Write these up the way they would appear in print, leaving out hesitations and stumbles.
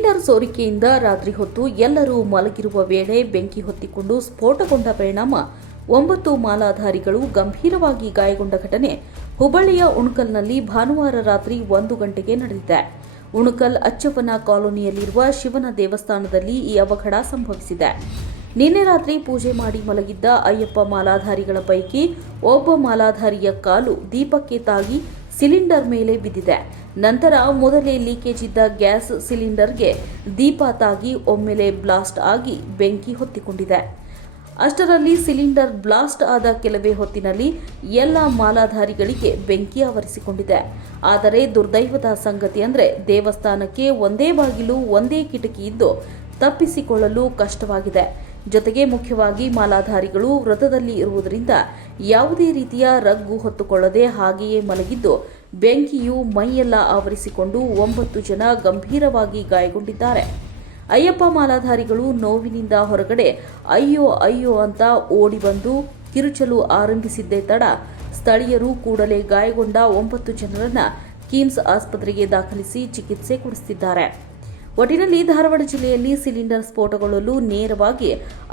Cylinder ಸೋರಿಕೆಯಿಂದ ರಾತ್ರಿ ಹೊತ್ತು ಎಲ್ಲರೂ ಮಲಗಿರುವ ವೇಳೆ ಬೆಂಕಿ ಹೊತ್ತಿಕೊಂಡು ಸ್ಫೋಟಗೊಂಡ ಪರಿಣಾಮ 9 ಮಾಲಾಧಾರಿಗಳು ಗಂಭೀರವಾಗಿ ಗಾಯಗೊಂಡ ಘಟನೆ ಹುಬ್ಬಳ್ಳಿಯ ಉಣಕಲ್ನಲ್ಲಿ ಭಾನುವಾರ ರಾತ್ರಿ 1 ಗಂಟೆಗೆ ನಡೆದಿದೆ. ಉಣಕಲ್ ಅಚ್ಚವನ ಕಾಲೋನಿಯಲ್ಲಿರುವ ಶಿವನ ದೇವಸ್ಥಾನದಲ್ಲಿ ಈ ಅವಘಡ ಸಂಭವಿಸಿದೆ. ನಿನ್ನೆ ರಾತ್ರಿ ಪೂಜೆ ಮಾಡಿ ಮಲಗಿದ್ದ ಅಯ್ಯಪ್ಪ ಮಾಲಾಧಾರಿಗಳ ಪೈಕಿ ಒಬ್ಬ ಮಾಲಾಧಾರಿಯ ಕಾಲು ದೀಪಕ್ಕೆ ತಾಗಿ ಸಿಲಿಂಡರ್ ಮೇಲೆ ಬಿದ್ದಿದೆ. ನಂತರ ಮೊದಲೇ ಲೀಕೇಜ್ ಇದ್ದ ಗ್ಯಾಸ್ ಸಿಲಿಂಡರ್ಗೆ ದೀಪ ತಾಗಿ ಒಮ್ಮೆಲೆ ಬ್ಲಾಸ್ಟ್ ಆಗಿ ಬೆಂಕಿ ಹೊತ್ತಿಕೊಂಡಿದೆ. ಅಷ್ಟರಲ್ಲಿ ಸಿಲಿಂಡರ್ ಬ್ಲಾಸ್ಟ್ ಆದ ಕೆಲವೇ ಹೊತ್ತಿನಲ್ಲಿ ಎಲ್ಲ ಮಾಲಾಧಾರಿಗಳಿಗೆ ಬೆಂಕಿ ಆವರಿಸಿಕೊಂಡಿದೆ. ಆದರೆ ದುರ್ದೈವದ ಸಂಗತಿ ಅಂದರೆ ದೇವಸ್ಥಾನಕ್ಕೆ ಒಂದೇ ಬಾಗಿಲು ಒಂದೇ ಕಿಟಕಿ ಇದ್ದು ತಪ್ಪಿಸಿಕೊಳ್ಳಲು ಕಷ್ಟವಾಗಿದೆ. ಜೊತೆಗೆ ಮುಖ್ಯವಾಗಿ ಮಾಲಾಧಾರಿಗಳು ವ್ರತದಲ್ಲಿ ಇರುವುದರಿಂದ ಯಾವುದೇ ರೀತಿಯ ರಗ್ಗು ಹೊತ್ತುಕೊಳ್ಳದೆ ಹಾಗೆಯೇ ಮಲಗಿದ್ದು ಬೆಂಕಿಯು ಮೈಯೆಲ್ಲ ಆವರಿಸಿಕೊಂಡು 9 ಜನ ಗಂಭೀರವಾಗಿ ಗಾಯಗೊಂಡಿದ್ದಾರೆ. ಅಯ್ಯಪ್ಪ ಮಾಲಾಧಾರಿಗಳು ನೋವಿನಿಂದ ಹೊರಗಡೆ ಅಯ್ಯೋ ಅಯ್ಯೋ ಅಂತ ಓಡಿ ಬಂದು ಕಿರುಚಲು ಆರಂಭಿಸಿದ್ದೇ ತಡ ಸ್ಥಳೀಯರು ಕೂಡಲೇ ಗಾಯಗೊಂಡ 9 ಜನರನ್ನ ಕಿಮ್ಸ್ ಆಸ್ಪತ್ರೆಗೆ ದಾಖಲಿಸಿ ಚಿಕಿತ್ಸೆ ಕೊಡಿಸುತ್ತಿದ್ದಾರೆ. ಒಟ್ಟಿನಲ್ಲಿ ಧಾರವಾಡ ಜಿಲ್ಲೆಯಲ್ಲಿ ಸಿಲಿಂಡರ್ ಸ್ಫೋಟಗೊಳ್ಳಲು ನೇರವಾಗಿ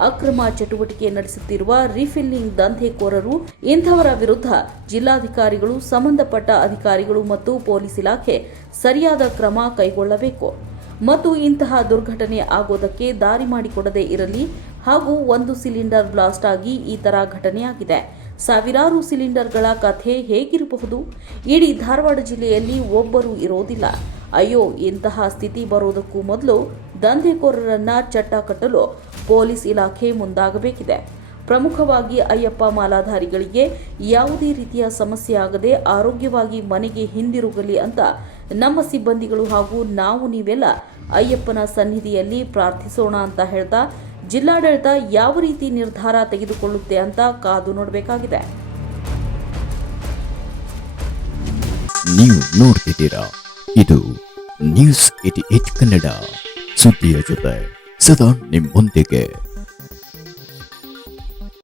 ಅಕ್ರಮ ಚಟುವಟಿಕೆ ನಡೆಸುತ್ತಿರುವ ರಿಫಿಲ್ಲಿಂಗ್ ದಂಧೆಕೋರರು ಇಂಥವರ ವಿರುದ್ಧ ಜಿಲ್ಲಾಧಿಕಾರಿಗಳು, ಸಂಬಂಧಪಟ್ಟ ಅಧಿಕಾರಿಗಳು ಮತ್ತು ಪೊಲೀಸ್ ಇಲಾಖೆ ಸರಿಯಾದ ಕ್ರಮ ಕೈಗೊಳ್ಳಬೇಕು ಮತ್ತು ಇಂತಹ ದುರ್ಘಟನೆ ಆಗೋದಕ್ಕೆ ದಾರಿ ಮಾಡಿಕೊಡದೇ ಇರಲಿ. ಹಾಗೂ 1 ಸಿಲಿಂಡರ್ ಬ್ಲಾಸ್ಟ್ ಆಗಿ ಈ ತರ ಘಟನೆಯಾಗಿದೆ. ಸಾವಿರಾರು ಸಿಲಿಂಡರ್ಗಳ ಕಥೆ ಹೇಗಿರಬಹುದು? ಇಡೀ ಧಾರವಾಡ ಜಿಲ್ಲೆಯಲ್ಲಿ ಒಬ್ಬರು ಇರೋದಿಲ್ಲ. ಅಯ್ಯೋ, ಇಂತಹ ಸ್ಥಿತಿ ಬರೋದಕ್ಕೂ ಮೊದಲು ದಂಧೆಕೋರರನ್ನ ಚಟ್ಟ ಕಟ್ಟಲು ಪೊಲೀಸ್ ಇಲಾಖೆ ಮುಂದಾಗಬೇಕಿದೆ. ಪ್ರಮುಖವಾಗಿ ಅಯ್ಯಪ್ಪ ಮಾಲಾಧಾರಿಗಳಿಗೆ ಯಾವುದೇ ರೀತಿಯ ಸಮಸ್ಯೆ ಆಗದೆ ಆರೋಗ್ಯವಾಗಿ ಮನೆಗೆ ಹಿಂದಿರುಗಲಿ ಅಂತ ನಮ್ಮ ಸಿಬ್ಬಂದಿಗಳು ಹಾಗೂ ನಾವು ನೀವೆಲ್ಲ ಅಯ್ಯಪ್ಪನ ಸನ್ನಿಧಿಯಲ್ಲಿ ಪ್ರಾರ್ಥಿಸೋಣ ಅಂತ ಹೇಳ್ತಾ ಜಿಲ್ಲಾಡಳಿತ ಯಾವ ರೀತಿ ನಿರ್ಧಾರ ತೆಗೆದುಕೊಳ್ಳುತ್ತೆ ಅಂತ ಕಾದು ನೋಡಬೇಕಾಗಿದೆ. ನೀವು ನೋಡ್ತಿದ್ದೀರಾ, ಇದು ನ್ಯೂಸ್ 88 ಕನ್ನಡ, ಸುದ್ದಿಯ ಜೊತೆ ಸದಾ ನಿಮ್ಮೊಂದಿಗೆ.